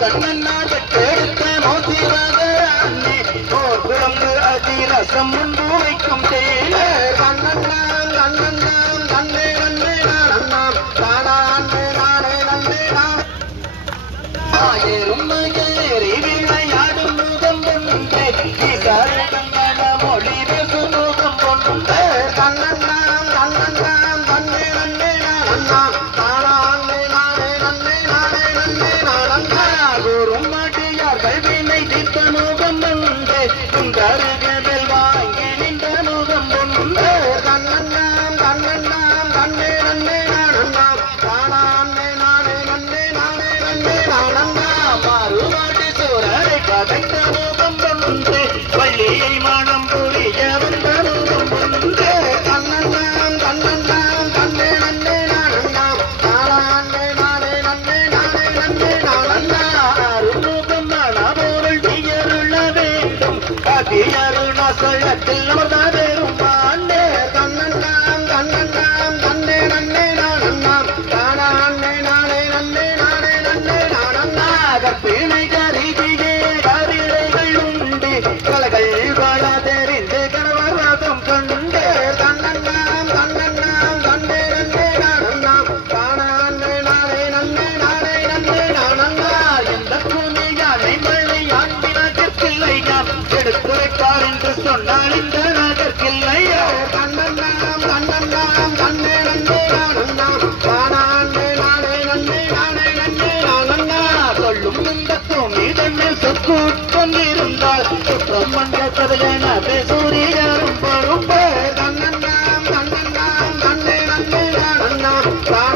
கண்ணனாக கேடுத்த மோசிராக அண்ணே ஓர் குழம்பு அதிரசம் முன்பு வைக்கும் தேனே கண்ணன்னாம் கண்ணன்னாம் கண்ணே நன்னே நானண்ணாம் தானா அண்ணே நானே நன்னே நான் ஆயிரம் ஏறி விளையாடும் முகம் பொன்னே கண்ணன மொழி பேசும் முகம் பொன்னே கண்ணன்னாம் கண்ணன்னாம் கண்ணே நன்னே நானண்ணாம் தானா அண்ணே நானே நன்னே நானே நன்னே நானண்ணா கூறும் மாட்டியார் கல்வினை தீர்த்த முகம் பொன்னே கருகதில் வாங்கி நின்ற முகம் பொன்னே கண்ணன்னாம் கண்ணன்னாம் கண்ணே நன்னே நானண்ணாம் தானா அண்ணே நானே நன்னே நானே நன்னே நானண்ணா மாறுபாட்டு சூரரை கதைத்த முகம் பொன்னே வள்ளியை மனம் புரிய வந்த முகம் பொன்னே கண்ணன்னாம் கண்ணன்னாம் கண்ணே நன்னே நானண்ணாம் தானா அண்ணே நானே நன்னே நானே நன்னே நானண்ணா அருமுகம் மனபொருள் தீயருள வேண்டும் அதியருணாசலத்தில் அமர்ந்தாதேரும் ஆண்டே கண்ணன்னாம் கண்ணன்னாம் கண்ணே நன்னே நானண்ணாம் தானா அண்ணே நானே நன்னே நானே நன்னே நானண்ணா கற்பிணை கருதியே கவிதைகள் உண்டு கலகள் வாழ தெரிந்து கணவர் வாசம் கொண்டு கண்ணன்னாம் கண்ணன்னாம் கண்ணே நன்னே நானண்ணாம் தானா அண்ணே நானே நன்னே நானே நன்னே நானண்ணா எந்த பூமியானை மழை ஆண்டி நகர்க்கில்லையாம் எடுத்துரைப்பார் என்று சொன்னால் இந்த நகர்க்கில்லையோ கண்ணன்னாம் கண்ணன்னாம் கண்ணே நன்னே நானண்ணாம் தானா அண்ணே நானே நன்னே நானே நன்னே நானண்ணா சொல்லும் இந்த பூமி தன்னில் சொற்கூட்கொண்டிருந்தால் சுற்றம் மன்ற கதையென பேசூரியாரும் பொறுப்பே கண்ணன்னாம் கண்ணன்னாம் கண்ணே நன்னே நானண்ணாம் தானா